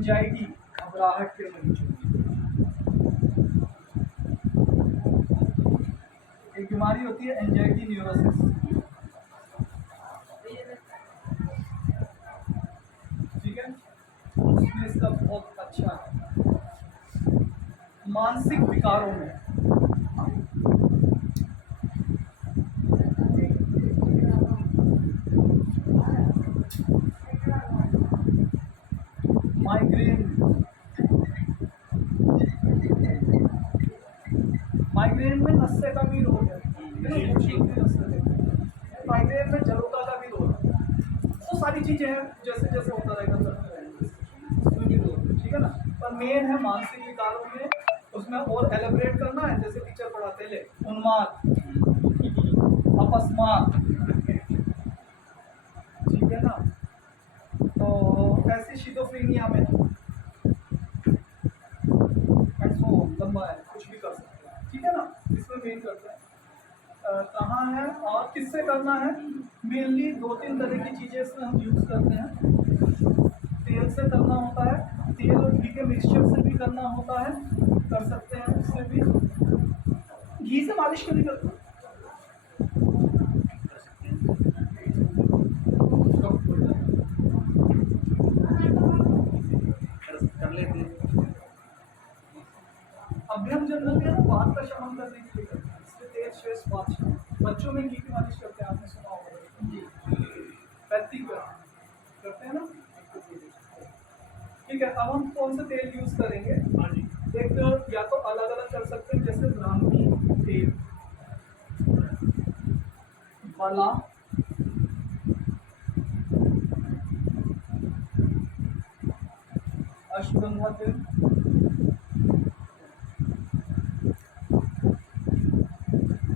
Anxiety, घबराहट के मरीजों में। एक बीमारी होती है एंजाइटी न्यूरोसिस, ठीक है, उसमें इसका बहुत अच्छा है। मानसिक विकारों में माइग्रेन में नस्से का भी रोग है, माइग्रेन में जलोका का भी रोग है, बहुत सारी चीजें हैं, जैसे जैसे होता रहेगा उसमें भी रोग है, ठीक है ना। पर मेन है मानसिक विकारों में, उसमें और एलेबरेट करना है, जैसे टीचर पढ़ाते ले, उन्माद, अपस्मार, ठीक है ना। तो ऐसी शिजोफ्रेनिया में लंबा है, कुछ भी कर सकते हैं, ठीक है ना। इसमें मेन करते हैं कहाँ है और किससे करना है। मेनली 2-3 तरह की चीज़ें इसमें हम यूज़ करते हैं। तेल से करना होता है, तेल और घी के मिक्सचर से भी करना होता है, कर सकते हैं उससे भी। घी से मालिश क्यों नहीं करते? कर लेते हैं। अभ्यंग जनरल है ना, बात का शमन करने के लिए करते हैं, इससे तेज श्रेष्ठ बात शमन। बच्चों में घी की मालिश करते हैं, आपने सुना होगा, पैथिक करते हैं ना, ठीक है। अब हम कौन सा तेल यूज करेंगे? एक या तो अलग अलग कर सकते हैं, जैसे ब्राह्मी तेल, बला, अश्वगंधा तेल,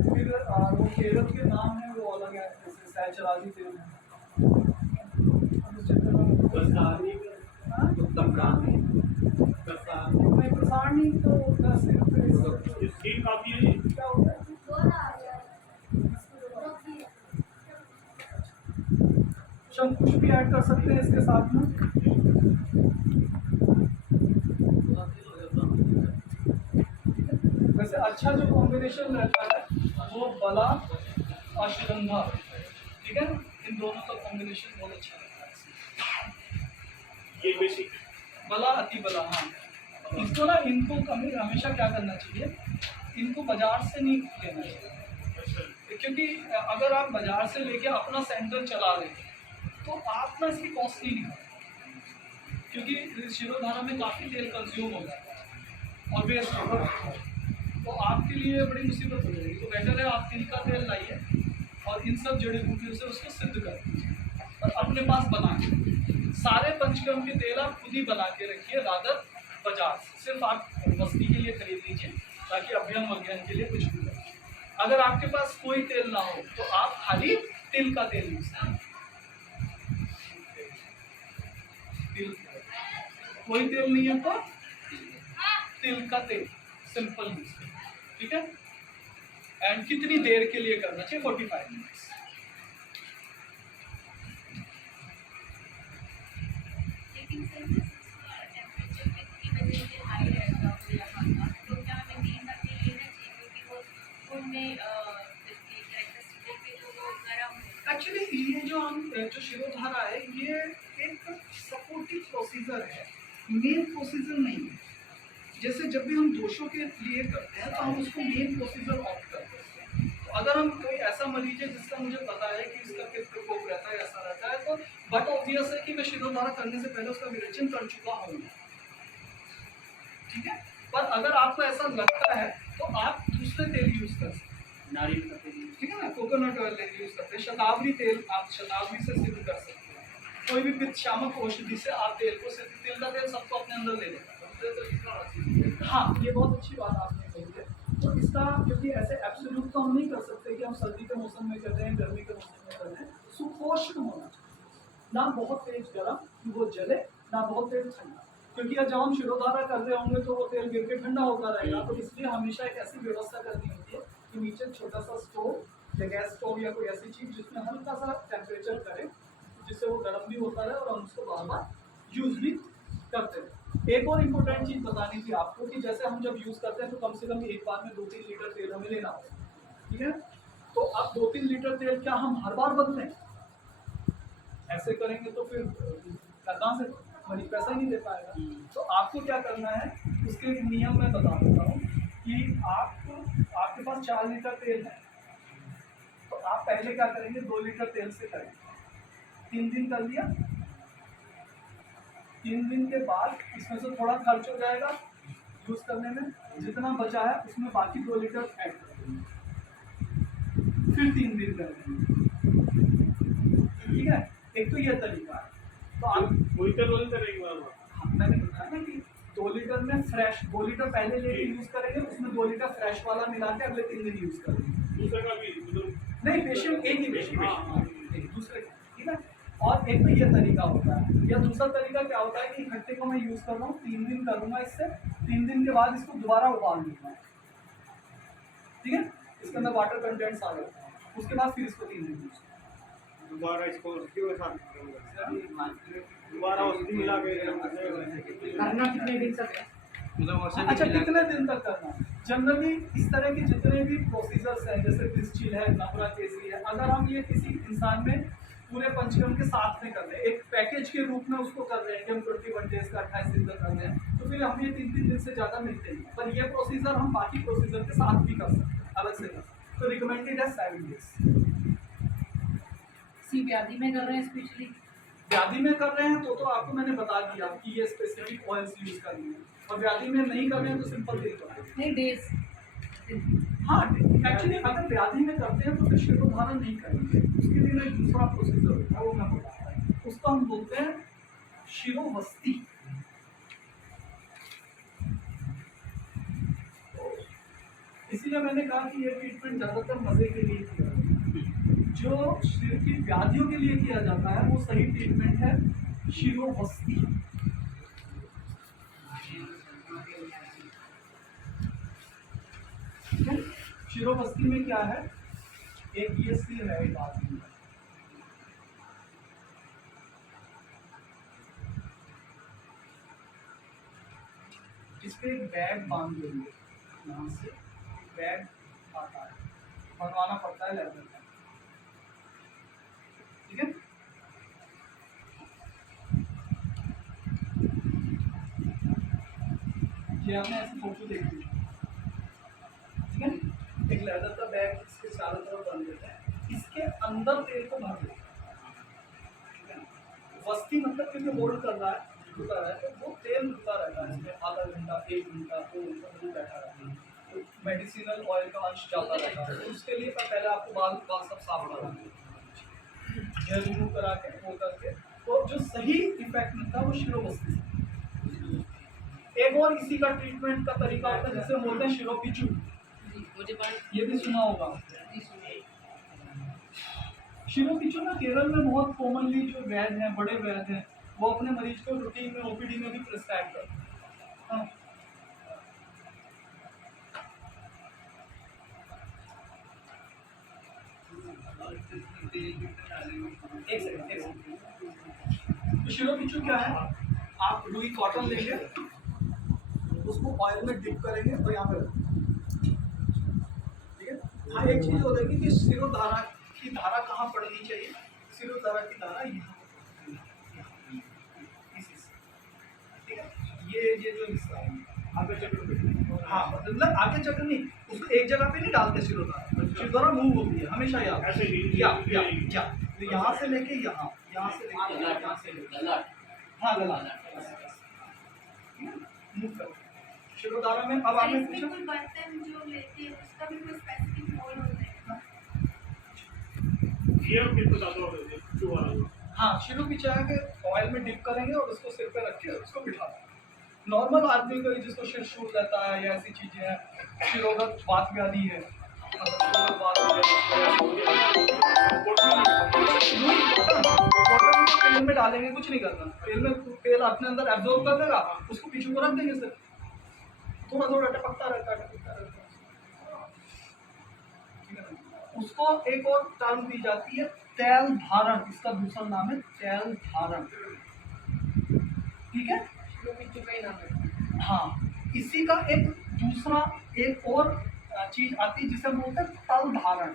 फिर वो केरल के नाम है वो अलग है, जैसे सहचराजी तेल है, प्रसारणी तो क्या होता है, शंकुश भी ऐड कर सकते हैं इसके साथ में। वैसे अच्छा जो कॉम्बिनेशन रहता है वो बला अश्वगंधा, ठीक है, इन दोनों का कॉम्बिनेशन बहुत अच्छा रहता है। ये बेसिक बला अति बला, हाँ, इसको ना, इनको कभी हमेशा क्या करना चाहिए, इनको बाजार से नहीं लेना चाहिए, क्योंकि अगर आप बाजार से लेके अपना सेंटर चला रहे तो आप ना इसकी कॉस्ट नहीं निकाल, क्योंकि शिरोधारा में काफ़ी तेल कंज्यूम हो जाता है और वेस्ट होता है, तो आपके लिए बड़ी मुसीबत हो जाएगी। तो बेटर है आप तिल का तेल लाइए और इन सब जड़ी बूटियों से उसको सिद्ध कर दीजिए और अपने पास बना के, सारे पंचकर्म के तेल आप खुद ही बना के रखिए, रादर बाजार से। सिर्फ आप बस्ती के लिए खरीद लीजिए, ताकि अभ्यंग वज्ञान के लिए कुछ भी हो। अगर आपके पास कोई तेल ना हो तो आप खाली तिल का तेल यूज करें, कोई तेल नहीं है तो तिल का तेल सिंपल यूज करें, ठीक है। एंड कितनी देर के लिए करना चाहिए? 45 मिनट्स। एक्चुअली ये जो शिरोधारा है, ये एक सपोर्टिव प्रोसीजर है, मेन प्रोसीजर नहीं है। जैसे जब भी हम दोषों के लिए करते हैं तो हम उसको मेन प्रोसीजर ऑप्ट करते हैं। तो अगर हम कोई ऐसा मरीज है जिसका मुझे पता है कि इसका पित्त प्रकोप रहता है, ऐसा रहता है, तो बट ऑब्वियस है कि मैं शिरोधारा करने से पहले उसका विरेचन कर चुका हूँ, ठीक है। पर अगर आपको ऐसा लगता है तो आप दूसरे तेल यूज कर सकते हैं, नारियल का तेल, ठीक है ना, कोकोनट ऑयल यूज करते हैं, शतावरी तेल आप शतावरी से सिद्ध कर सकते हैं, कोई भी पित्त शामक औषधि से आप तेल को सिद्ध, तिल का तेल सबको अपने अंदर ले लेता है। हाँ, ये बहुत अच्छी बात आपने कही है। तो इसका, क्योंकि ऐसे एब्सोल्यूट तो हम नहीं कर सकते कि हम सर्दी के मौसम में कर रहे हैं, गर्मी के मौसम में कर रहे हैं, सुपोषण होना चाहिए, ना बहुत तेज गर्म कि वो जले, ना बहुत तेज ठंडा, क्योंकि जब हम शिरोधारा कर रहे होंगे तो वो तेल गिर के ठंडा होता रहेगा। तो इसलिए हमेशा एक ऐसी व्यवस्था करनी होती है कि नीचे छोटा सा स्टोव या गैस स्टोव या कोई ऐसी चीज जिसमें हल्का सा टेम्परेचर करे, जिससे वो गर्म भी होता रहे और हम उसको बार बार यूज भी करते रहे। एक और इम्पोर्टेंट चीज बतानी थी आपको कि जैसे हम जब यूज करते हैं तो कम से कम एक बार में 2-3 लीटर तेल हमें लेना होगा, ठीक है। तो अब 2-3 लीटर तेल क्या हम हर बार बदलें? ऐसे करेंगे तो फिर कहाँ से मरीज पैसा ही नहीं दे पाएगा। तो आपको क्या करना है, उसके नियम मैं बता देता हूँ कि आपके पास 4 लीटर तेल है, तो आप पहले क्या करेंगे, 2 लीटर तेल से करेंगे, 3 दिन कर लिया। 3 दिन के बाद इसमें से थोड़ा खर्च हो जाएगा यूज करने में, जितना बचा है उसमें बाकी 2 लीटर ऐड कर देंगे, फिर 3 दिन करेंगे, ठीक है। एक तो ये तरीका है। तो आप वही तो रोल करेंगे मैंने बताया ना कि 2 लीटर में फ्रेश, 2 लीटर पहले लेके यूज करेंगे, उसमें 2 लीटर फ्रेश वाला मिला के अगले 3 दिन यूज करेंगे। दूसरे का भी मतलब नहीं, पेशेंट एक ही पेशेंट, हाँ। एक दूसरे का, ठीक है। और एक तो ये तरीका होता है, या दूसरा तरीका क्या होता है कि इकट्ठे को मैं यूज कर रहा हूँ, 3 दिन करूंगा इससे, 3 दिन के बाद इसको दोबारा उबाल लूंगा, ठीक है। इसके अंदर वाटर कंटेंट्स आ जाते हैं, उसके बाद फिर इसको 3 दिन यूज दोबारा इसको उसके साथ दोबारा उसकी मिला के करना कितने दिन तक है? मतलब अच्छा, कितने दिन तक करना है? जनरली इस तरह के जितने भी प्रोसीजर्स हैं, जैसे ब्रिस्चिल है, नमरा केसी है, अगर हम ये किसी इंसान में पूरे पंचकर्म के साथ में कर रहे हैं, एक पैकेज के रूप में उसको कर रहे हैं कि हम 21 डेज का 28 दिन का कर रहे हैं, तो फिर हम ये 3-3 दिन से ज़्यादा मिलते हैं। पर ये प्रोसीजर हम बाकी प्रोसीजर के साथ भी कर सकते हैं, अलग से कर सकते हैं। तो रिकमेंडेड है 7 डेज। सी व्याधि में कर रहे हैं स्पेशली? व्याधि में कर रहे हैं तो आपको मैंने बता दिया कि ये स्पेसिफिक ऑयल्स यूज करनी है, और व्याधि में नहीं कर रहे हैं तो सिंपल तेल कर रहे नहीं, डेज। हैं। हाँ, एक्चुअली अगर व्याधि में करते हैं तो फिर शिरोधारण नहीं करेंगे, उसके लिए एक दूसरा प्रोसीजर होता है, वो मैं बता रहा हूँ, उसको हम बोलते हैं शिरोवस्ती। इसीलिए मैंने कहा कि ये ट्रीटमेंट ज्यादातर मजे के लिए किया जाता है। जो सिर की व्याधियों के लिए किया जाता है वो सही ट्रीटमेंट है शिरोवस्ती। शिरोवस्ती में क्या है, एक ये सिर है एक आदमी का, इस पे एक बैग बांध देंगे, यहाँ से बैग आता है, बनवाना पड़ता है लेदर का, ठीक है। ये आपने ऐसी फोटो देखी, ठीक है। एक लेदर का बैग इसके चारों तरफ बन देता है, इसके अंदर तेल को भर देता है। वस्ती मतलब क्योंकि होल्ड कर रहा है, रुका रहा है, तो वो तेल रुका रहता है इसमें, आधा घंटा, 1 घंटा, 2 घंटा वो बैठा रहता है, तो मेडिसिनल ऑयल का अंश जाता रहता है। तो उसके लिए पहले आपको बाल सब साफ कराना है, हेयर रिमूव करा के वो करके, तो जो सही इफेक्ट मिलता है वो शिरोवस्ती से। एक और इसी का ट्रीटमेंट का तरीका होता है जिसे बोलते हैं शिरोपिचू, ये भी सुना होगा। शिरोपिचू ना केरल में बहुत कॉमनली जो वैद्य हैं, बड़े वैद्य हैं, वो अपने मरीज को रूटीन में ओपीडी में भी प्रिस्क्राइब करते हैं। हाँ। एक सेकंड। तो शिरोपिचू क्या है, आप रुई कॉटन लेंगे, उसको ऑयल में डिप करेंगे और यहाँ पे रखेंगे, ठीक है। हाँ, एक चीज हो जाएगी कि शिरोधारा की धारा कहाँ पड़नी चाहिए, शिरोधारा की धारा यहाँ, ठीक है। ये जो हिस्सा है आगे चक्र, हाँ मतलब आगे चक्र नहीं, उसको एक जगह पे नहीं डालते शिरोधारा, शिरोधारा मूव होती है हमेशा याद, या तो यहाँ से लेके यहाँ, यहाँ से लेके यहाँ से लेके, हाँ गला, मूव कर शिरोधारा में। अब आपने पूछा कोई बर्तन जो लेते हैं उसका भी कोई स्पेसिफिक होल होता है? ये कितना ज्यादा हो रहा है हाँ, शिरोपिचू के ऑयल में डिप करेंगे और उसको सिर पे रख के उसको बिठा देंगे। नॉर्मल आदमी को जिसको शिर शूट रहता है या ऐसी चीजें हैं, शिरोगत वात व्याधि है, तेल में डालेंगे, कुछ नहीं करना, तेल अपने अंदर एब्जॉर्ब कर देगा, उसको पीछे को रख देंगे सिर, थोड़ा थोड़ा टपकता रहता है। उसको एक और टर्म दी जाती है तेल धारण, इसका दूसरा नाम है तेल धारण, ठीक है। इसमें पिच्चू का ही नाम है। हाँ, इसी का एक दूसरा एक और चीज आती है जिसे हम बोलते हैं तल धारण।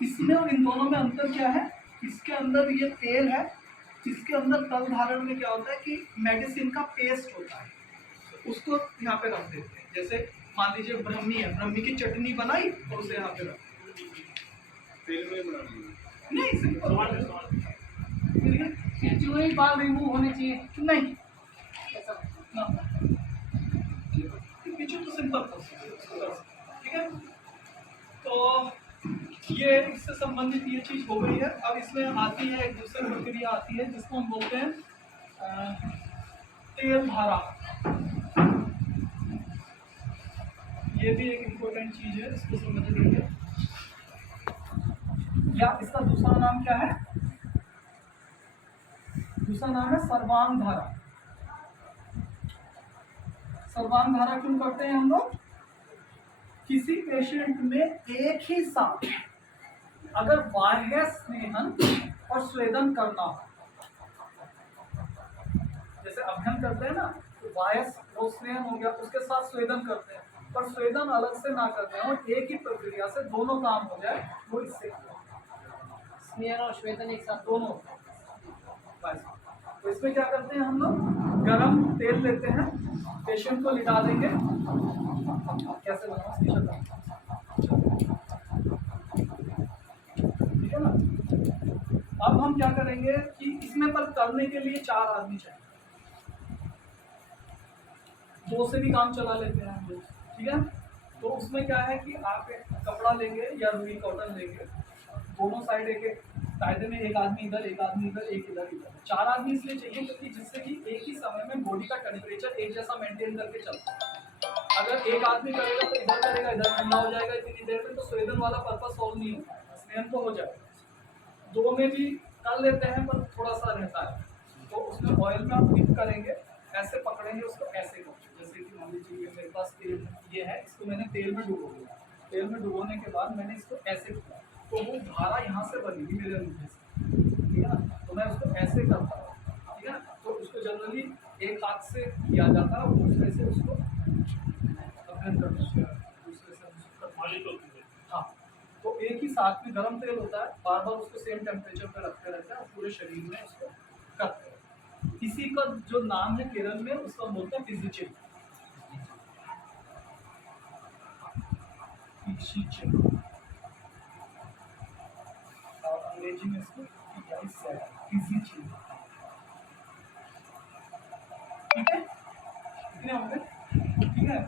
इसमें और इन दोनों में अंतर क्या है? इसके अंदर ये तेल है, इसके अंदर तल धारण में क्या होता है कि मेडिसिन का पेस्ट होता है, उसको यहाँ पे रख देते हैं। जैसे मान लीजिए ब्रह्मी है, ब्रह्मी की चटनी बनाई और उसे यहाँ पे रख तेल में बना ली। नहीं सिंपल ठीक है? पिच्चू ही बाल रिमूव होने चाहिए नहीं ऐसा। ना, पीछे तो सिंपल प्रोसीजर, ठीक है। तो ये इससे संबंधित ये चीज हो गई है। अब इसमें आती है एक दूसरी प्रक्रिया आती है जिसको हम बोलते हैं तेल धारा। ये भी एक इम्पोर्टेंट चीज है, इसको समझ लीजिए। या इसका दूसरा नाम क्या है? दूसरा नाम है सर्वांग धारा। सर्वांग धारा क्यों करते हैं हम लोग? किसी पेशेंट में एक ही साथ अगर बाह्य स्नेहन और स्वेदन करना हो, जैसे अभ्यंग करते हैं ना, तो बाह्य वो स्नेहन हो गया, उसके साथ स्वेदन करते हैं, पर स्वेदन अलग से ना करते हैं और एक ही प्रक्रिया से दोनों काम हो जाए, वो इससे स्नेहन और श्वेतन एक साथ दोनों। तो इसमें क्या करते हैं हम लोग? गरम तेल लेते हैं, पेशेंट को लिटा देंगे। कैसे बनाओ इसकी शक्ल, ठीक है ना। अब हम क्या करेंगे कि इसमें पर करने के लिए 4 आदमी चाहिए, 2 से भी काम चला लेते हैं हम लोग, ठीक है। तो उसमें क्या है कि आप एक कपड़ा लेंगे या रुई कॉटन लेंगे, दोनों साइड एक कायदे में एक आदमी इधर, एक आदमी इधर, एक इधर इधर। 4 आदमी इसलिए चाहिए क्योंकि जिससे कि एक ही समय में बॉडी का टेम्परेचर एक जैसा मेंटेन करके चलता है। अगर एक आदमी करेगा तो इधर करेगा, इधर ठंडा हो जाएगा इतनी देर में, तो स्वेदन वाला पर्पस सॉल्व नहीं होगा, स्नेहन तो हो जाएगा। 2 में भी कर लेते हैं पर थोड़ा सा रहता है, तो उसमें ऑयल में आप डिप करेंगे, ऐसे पकड़ेंगे उसको, ऐसे करेंगे। जैसे कि मान लीजिए मेरे पास तेल ये है, इसको मैंने तेल में डुबो दिया, तेल में डुबोने के बाद मैंने इसको ऐसे किया, तो वो धारा यहाँ से बनेगी मेरे अंगूठे से, ठीक है ना। तो मैं उसको ऐसे करता हूँ, ठीक है। तो उसको जनरली एक हाथ से किया जाता है और दूसरे से उसको अभ्यंग करते हैं, दूसरे से उसको मालिश होती है। हाँ, तो एक ही साथ में गर्म तेल होता है, बार बार उसको सेम टेम्परेचर पे रखते रहते हैं और पूरे शरीर में उसको करते हैं। इसी का जो नाम है केरल में, उसका बोलते हैं फिजिचिल। और अंग्रेजी में इसको फिजिचिल, ठीक है। कितने होंगे? ठीक है।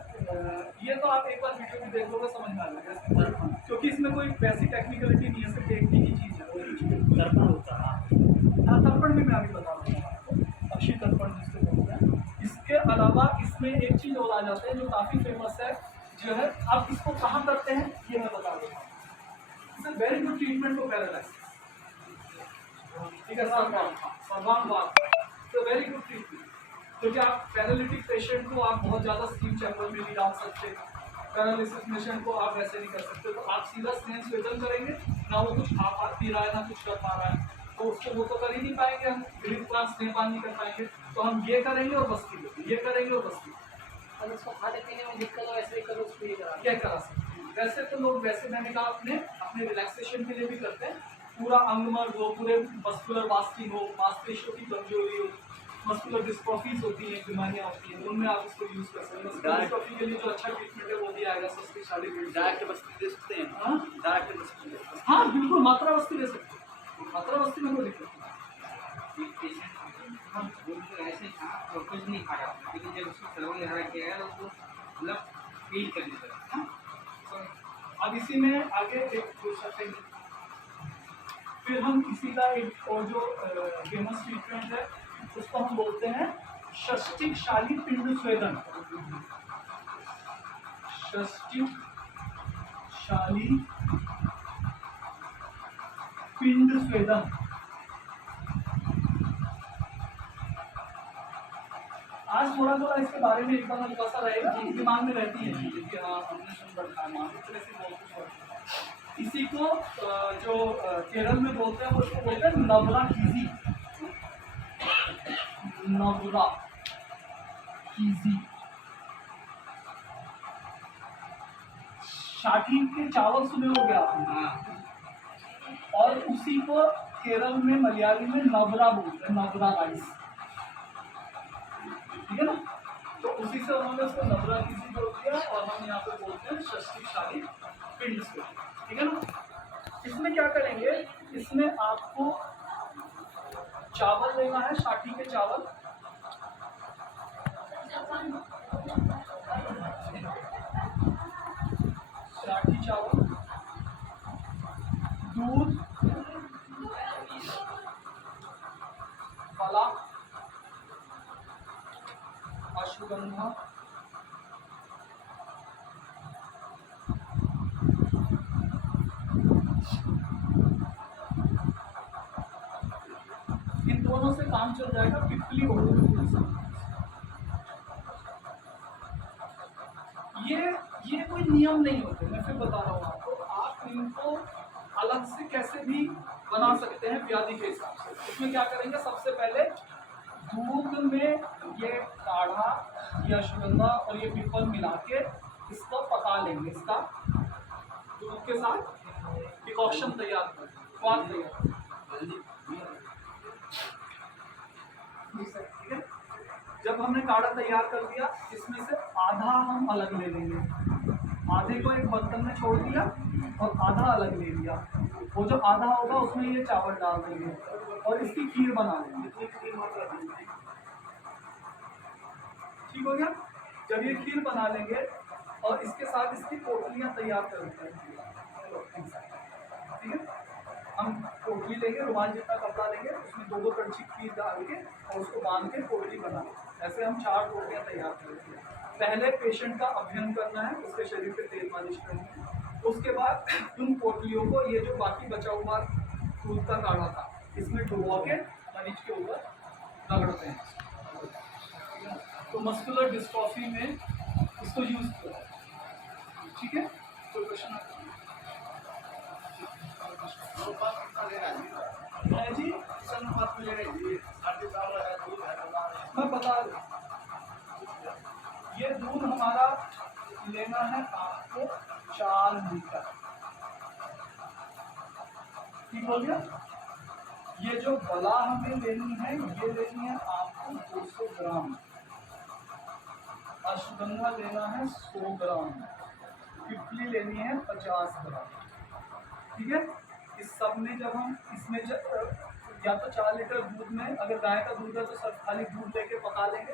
ये तो आप एक बार वीडियो भी देख लोगे, समझ में आ जाएगा, क्योंकि इसमें कोई वैसी टेक्निकलिटी नहीं है, सिर्फ देखने की चीज़ है। दर्पण होता है। हाँ, तर्पण भी मैं अभी बता रहा हूँ आपको, अक्षी तर्पण जिसको बोलते हैं। इसके अलावा इसमें एक चीज़ और आ जाते हैं जो काफ़ी फेमस है, जो है आप इसको कहाँ करते हैं ये मैं बता दूँगा। It's a very good treatment for paralysis, ठीक है। सर्वांग तो वेरी गुड ट्रीटमेंट, क्योंकि आप पैरालिटिक पेशेंट को आप बहुत ज़्यादा स्टीम चैम्बर में नहीं डाल सकते, पैरालिसिस पेशेंट को आप वैसे नहीं कर सकते, तो आप सीधा स्नेह स्वेदन करेंगे ना, वो कुछ खा पी रहा है ना कुछ कर पा रहा है, तो उसको वो तो कर ही नहीं पाएंगे, हम स्नेह पान नहीं कर पाएंगे, तो हम ये करेंगे और बस ये करेंगे और बस अगर उसको खाने पीने में दिक्कत हो ऐसे ही करो, उसको ये करा क्या करा सकते हैं। वैसे तो लोग वैसे मैंने कहा अपने रिलैक्सेशन के लिए भी करते हैं, पूरा अंगमर्द हो, पूरे मस्कुलर वास्टिंग हो, मांसपेशियों की कमजोरी हो, मस्कुलर डिस्ट्रॉफीज होती हैं, बीमारियां होती हैं, उनमें आप इसको यूज कर सकते हैं। मस्कुलर डिस्ट्रॉफी के लिए जो अच्छा ट्रीटमेंट है वो भी आएगा सस्ती साड़ी डायरेक्ट बस्ती दे सकते हैं। हाँ डायरेक्ट बस्ती दे सकते हैं। हाँ बिल्कुल, मात्रा वस्ती दे सकते हैं, मात्रा वस्ती में कोई दिक्कत नहीं। एक पेशेंट हाँ वो तो ऐसे था और कुछ नहीं खा रहा था, लेकिन जब उसको सर्वांग धारा किया है तो मतलब फील करने लगा। अब इसी में आगे एक दूसरा thing, फिर हम इसी का एक और जो फेमस ट्रीटमेंट है उसको हम बोलते हैं षष्टिक शाली पिंड स्वेदन। षष्टिक शाली पिंड स्वेदन। आज थोड़ा थोड़ा इसके बारे में एकदम हल्का सा रहेगा, दिमाग में रहती है चीजें कि हाँ हमने सुन रखा है, मान इतने से बहुत कुछ होता है। इसी को जो केरल में बोलते हैं वो इसको बोलते हैं नवला कीजी। नवरा कीजी। शाठी के चावल सुने होंगे आपने, हाँ और उसी को केरल में मलयाली में नवरा बोलते हैं, नवरा राइस, ठीक है ना। तो उसी से उन्होंने उसको नवरा कीजी बोल दिया, और हम यहाँ पे बोलते हैं षष्ठी पिंड से, ठीक है ना। इसमें क्या करेंगे, इसमें आपको चावल लेना है, शाठी के चावल, शाठी चावल, दूध, फला, अश्वगंधा, इन दोनों से काम चल जाएगा। पिपली हो ये कोई नियम नहीं होते, मैं फिर बता रहा हूँ आपको। आप इनको अलग से कैसे भी बना सकते हैं व्याधि के हिसाब से। इसमें क्या करेंगे, सबसे पहले दूध में ये काढ़ा, ये अश्वगंधा और ये पीपल मिला के इसको पका लेंगे, इसका दूध के साथ डिकॉक्शन तैयार कर, स्वाद तैयार, ठीक है। जब हमने काढ़ा तैयार कर दिया, इसमें से आधा हम अलग ले लेंगे, आधे को एक बर्तन में छोड़ दिया और आधा अलग ले लिया। वो जो आधा होगा उसमें ये चावल डाल देंगे और इसकी खीर बना लेंगे, ठीक हो गया। जब ये खीर बना लेंगे और इसके साथ इसकी पोटलियाँ तैयार कर लेंगे, ठीक है। हम पोटली लेंगे, रुमाल जितना कपड़ा लेंगे, उसमें दो दो कड़छी खीर डाल के और उसको बांध के पोटली बना लेंगे। ऐसे हम 4 पोटलियाँ तैयार करेंगे। पहले पेशेंट का अध्ययन करना है, उसके शरीर पे तेल मालिश करनी है। उसके बाद उन पोटलियों को, ये जो बाकी बचा हुआ दूध का काढ़ा था, इसमें डुबो के मरीज के ऊपर रगड़ते हैं। तो मस्कुलर डिस्ट्रॉफी में इसको यूज किया है, ठीक है। तो क्वेश्चन है जी, मैं बता दूं, ये दूध हमारा लेना है आपको 4 लीटर, ठीक हो गया। ये जो बला हमें लेनी है, ये लेनी है आपको 200 ग्राम, अश्वगंधा लेना है 100 ग्राम, पिपली लेनी है 50 ग्राम, ठीक है। इस सब में जब हम इसमें या तो 4 लीटर दूध में, अगर गाय का दूध है तो सब खाली दूध लेके पका लेंगे,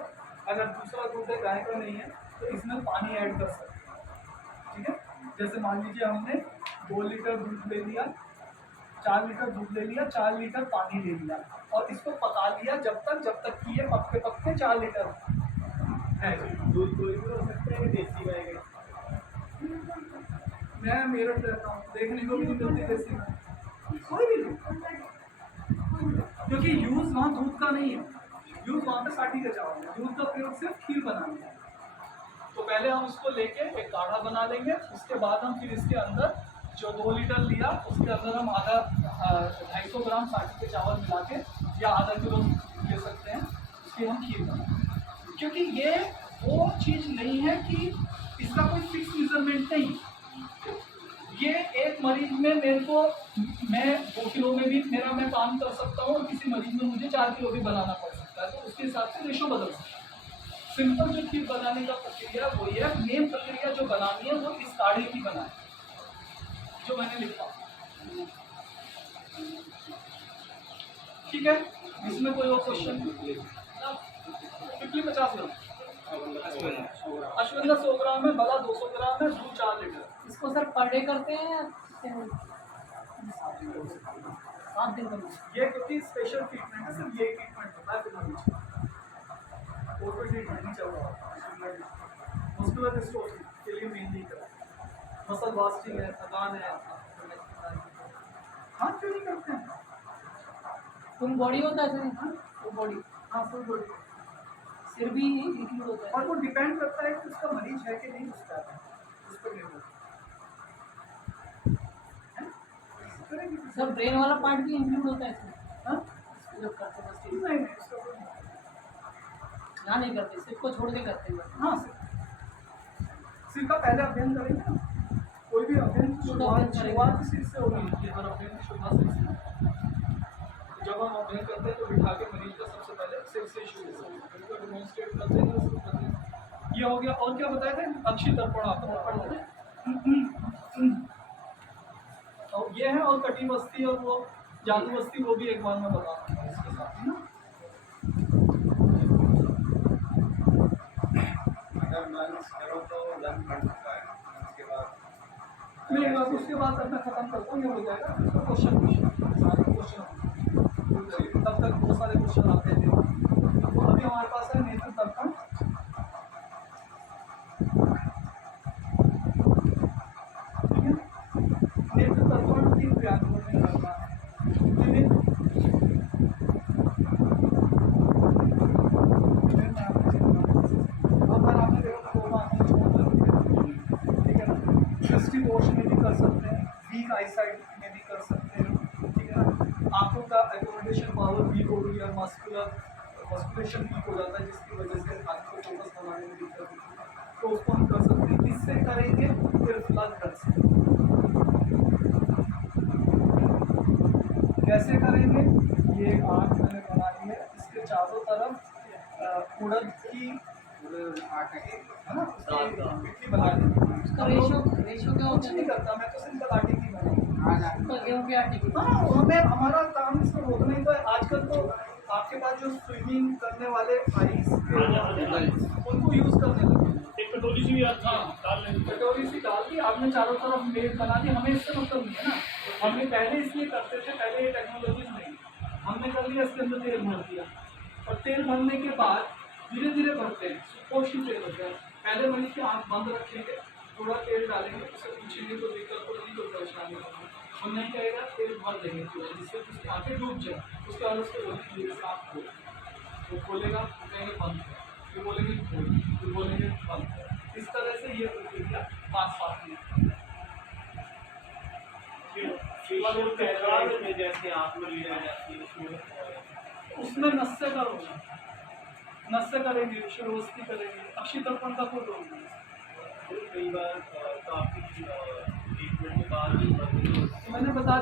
अगर दूसरा दूध है गाय का नहीं है तो इसमें पानी ऐड कर सकते हैं, ठीक है। जैसे मान लीजिए हमने 2 लीटर दूध ले लिया, 4 लीटर दूध ले लिया, 4 लीटर पानी ले लिया और इसको पका लिया जब तक कि ये पकते पकते 4 लीटर है। दूध कोई भी हो सकता है, देसी गाय का। मैं मेरठ रहता हूँ, देखने को भी नहीं मिलती देसी गाय, कोई भी नहीं, क्योंकि यूज वहाँ दूध का नहीं है, यूज वहाँ पे साठी का चावल है। दूध का प्रयोग सिर्फ खीर बनाने है। तो पहले हम उसको लेके एक काढ़ा बना लेंगे, उसके बाद हम फिर इसके अंदर जो 2 लीटर लिया उसके अंदर हम आधा 250 ग्राम साठी के चावल मिला के या आधा किलो ले सकते हैं, उसकी हम खीर बनाएंगे। क्योंकि ये वो चीज़ नहीं है कि इसका कोई फिक्स मेजरमेंट नहीं, ये एक मरीज में मेरे को, मैं 2 किलो में भी मैं काम कर सकता हूँ और किसी मरीज में मुझे 4 किलो भी बनाना पड़ सकता है, तो उसके हिसाब से रेशो बदल सकता है। सिंपल जो खीर बनाने का प्रक्रिया वो ये, मेन प्रक्रिया जो बनानी है वो इस काढ़े की बनाए जो मैंने लिखा, ठीक है। इसमें कोई और क्वेश्चन? पिपली 50 ग्राम, अश्वगंधा 100 ग्राम है, बला 200 ग्राम है, दूध 4 लीटर। इसको सर पर डे करते हैं या 7 दिन का? ये क्योंकि स्पेशल ट्रीटमेंट है, सिर्फ ये ट्रीटमेंट होता है, फिर और कोई ट्रीटमेंट नहीं चल रहा। मस्कुलर डिस्ट्रोफी के लिए मेनली करा, मसल वास्टिंग है, थकान है, हाँ क्यों नहीं करते हैं, फुल बॉडी होता है सर? फुल बॉडी, हाँ फुल बॉडी, सिर भी इंक्लूड होता है? और वो डिपेंड करता है कि उसका मरीज है कि नहीं, उसका उस पर निर्भर है। सर ब्रेन वाला पार्ट भी इंक्लूड होता है इसमें? हाँ जब करते हैं नहीं, उसका कोई नहीं। यहाँ नहीं करते, सिर्फ को छोड़ के करते हैं। हाँ सिर का पहले अध्ययन करेंगे ना, कोई भी अध्ययन की शुरुआत सिर से होगी, कि हर अध्ययन की शुरुआत सिर से होगी। जब हम अध्ययन करते हैं तो बिठा के मरीज का सबसे पहले सिर से शुरू होता है, डेमोन्स्ट्रेट करते हैं शुरू करते हैं। ये हो गया। और क्या बताया था? अक्षी तर्पण आपको पढ़ते हैं। और ये है, और कटी बस्ती और वो जादू बस्ती, वो भी एक बार मैं बता दूंगा इसके साथ, है ना। अगर लंच करो तो लंच बढ़ सकता है, उसके बाद नहीं बस उसके बाद अब मैं खत्म करता हूँ, ये हो जाएगा क्वेश्चन सारे क्वेश्चन, तब तक बहुत सारे क्वेश्चन आते थे। तो अभी हमारे पास है नेत्र तर्पण। ठीक है, नेत्र तर्पण 3 प्रयागों में करना है। अगर आपने देखा ठीक है ना, दृष्टिदोष में भी कर सकते हैं, वीक आईसाइट में भी कर सकते हैं। ठीक है ना, आंखों का एकोमोडेशन पावर वीक हो गई है, मस्कुलेशन वीक हो जाता है, जिसकी वजह से आंख को फोकस बनाने में दिक्कत होती है, तो उसको हम कर सकते हैं। किससे करेंगे? फिर फ्लग ड्रग से। कैसे करेंगे? ये आंख मैंने बनाई है, इसके चारों तरफ उड़द की आटा के है ना, उसकी मिट्टी बना देंगे। उसका रेशो क्या कुछ होता नहीं है? करता, मैं तो सिंपल आटे की बनाई। उसका गेहूं के आटे की। हाँ, हमें हमारा काम इसको रोकना ही तो है। आजकल तो आपके पास जो स्विमिंग करने वाले आइस उनको यूज करने लगे। एक कटोरी सी भी आती है, डाल लेंगे। कटोरी सी डाल दी आपने, चारों तरफ मेज बना दी। हमें इससे मतलब नहीं है ना, हमने पहले इसलिए करते थे, पहले ये टेक्नोलॉजीज नहीं, हमने कर लिया, इसके अंदर तेल भर दिया, और तेल भरने के बाद धीरे धीरे भरते हैं, सुपोषी तेल होता है। पहले मरीज की आँख बंद रखेंगे, थोड़ा तेल डालेंगे, उसे पूछेंगे तो दिक्कत तो नहीं, कोई परेशानी होगी, हम नहीं कहेगा, तेल भर देंगे पूरा, जिससे उसकी आँखें डूब जाए। उसके बाद उसको बोलेंगे धीरे से आँख खोल, वो खोलेगा, वो कहेंगे बंद कर, फिर बोलेंगे खोल, फिर बोलेंगे बंद कर। इस तरह से ये प्रक्रिया 5-7 मिनट। जैसे आँख में लीड आ जाती है, उसमें नस्से का रोग, नस्से करेंगे, शुरुआती करेंगे, अक्षी तर्पण का कोई रोग नहीं। कई बार काफी ट्रीटमेंट के बाद भी मैंने बता